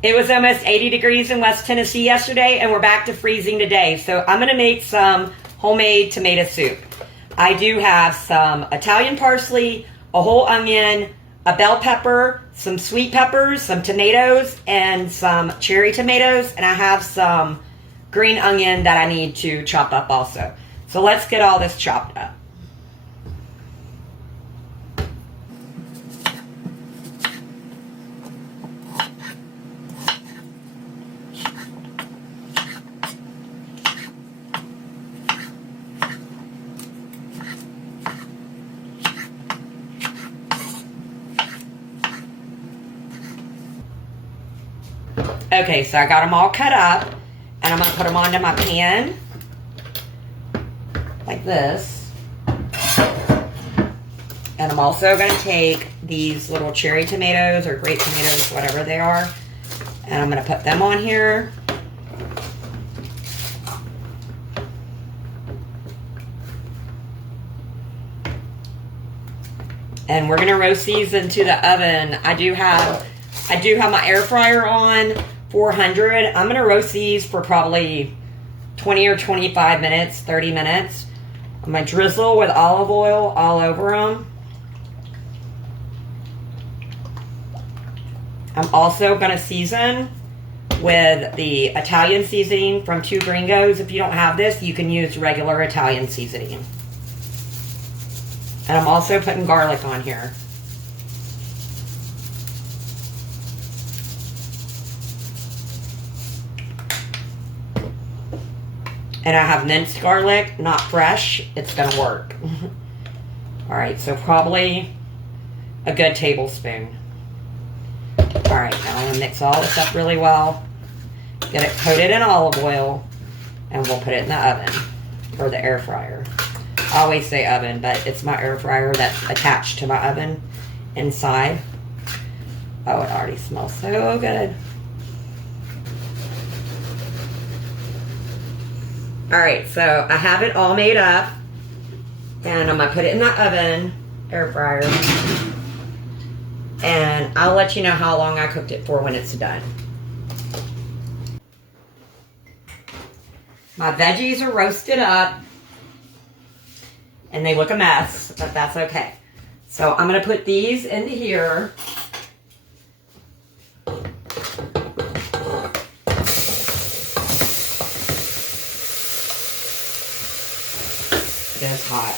It was almost 80 degrees in West Tennessee yesterday, and we're back to freezing today. So I'm going to make some homemade tomato soup. I do have some Italian parsley, a whole onion, a bell pepper, some sweet peppers, some tomatoes, and some cherry tomatoes. And I have some green onion that I need to chop up also. So let's get all this chopped up. Okay, so I got them all cut up, and I'm going to put them onto my pan, like this. And I'm also going to take these little cherry tomatoes, or grape tomatoes, whatever they are, and I'm going to put them on here. And we're going to roast these into the oven. I do have my air fryer on 400. I'm going to roast these for probably 20 or 25 minutes, 30 minutes. I'm going to drizzle with olive oil all over them. I'm also going to season with the Italian seasoning from 2 Gringos. If you don't have this, you can use regular Italian seasoning. And I'm also putting garlic on here. And I have minced garlic, not fresh. It's going to work. Alright, so probably a good tablespoon. Alright, now I'm going to mix all this up really well. Get it coated in olive oil. And we'll put it in the oven. Or the air fryer. I always say oven, but it's my air fryer that's attached to my oven inside. Oh, it already smells so good. Alright, so I have it all made up, and I'm going to put it in the oven, air fryer, and I'll let you know how long I cooked it for when it's done. My veggies are roasted up, and they look a mess, but that's okay. So I'm going to put these into here. It is hot.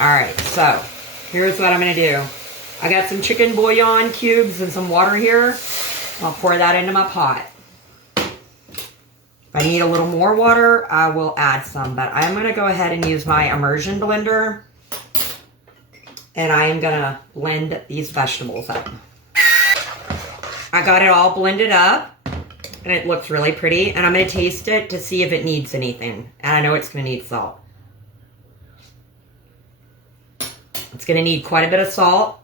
Alright, so here's what I'm going to do. I got some chicken bouillon cubes and some water here. I'll pour that into my pot. If I need a little more water, I will add some, but I'm going to go ahead and use my immersion blender, and I am going to blend these vegetables up. I got it all blended up, and it looks really pretty, and I'm going to taste it to see if it needs anything, and I know it's going to need salt. It's going to need quite a bit of salt.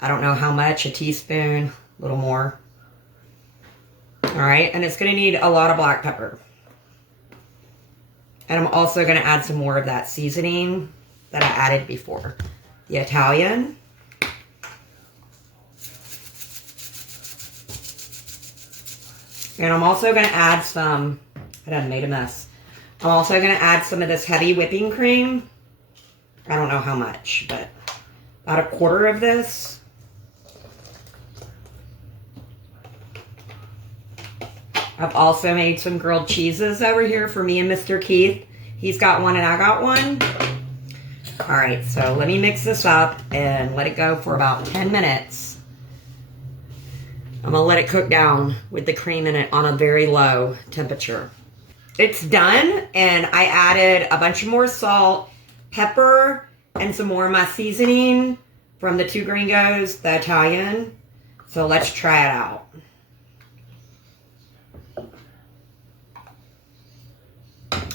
I don't know how much, a teaspoon, a little more. Alright, and it's going to need a lot of black pepper. And I'm also going to add some more of that seasoning that I added before. The Italian. And I'm also going to add some, I done made a mess. I'm also going to add some of this heavy whipping cream. I don't know how much, but about a quarter of this. I've also made some grilled cheeses over here for me and Mr. Keith. He's got one and I got one. Alright, so let me mix this up and let it go for about 10 minutes. I'm going to let it cook down with the cream in it on a very low temperature. It's done, and I added a bunch of more salt, pepper, and some more of my seasoning from the 2 Gringos, the Italian. So let's try it out.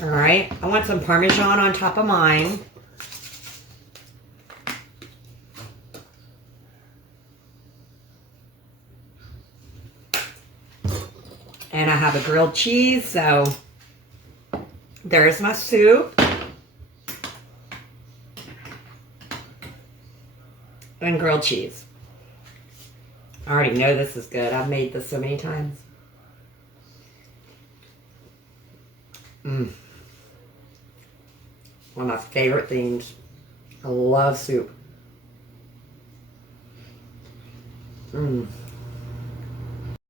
Alright, I want some Parmesan on top of mine. And I have a grilled cheese, so there's my soup. And grilled cheese. I already know this is good. I've made this so many times. One of my favorite things. I love soup.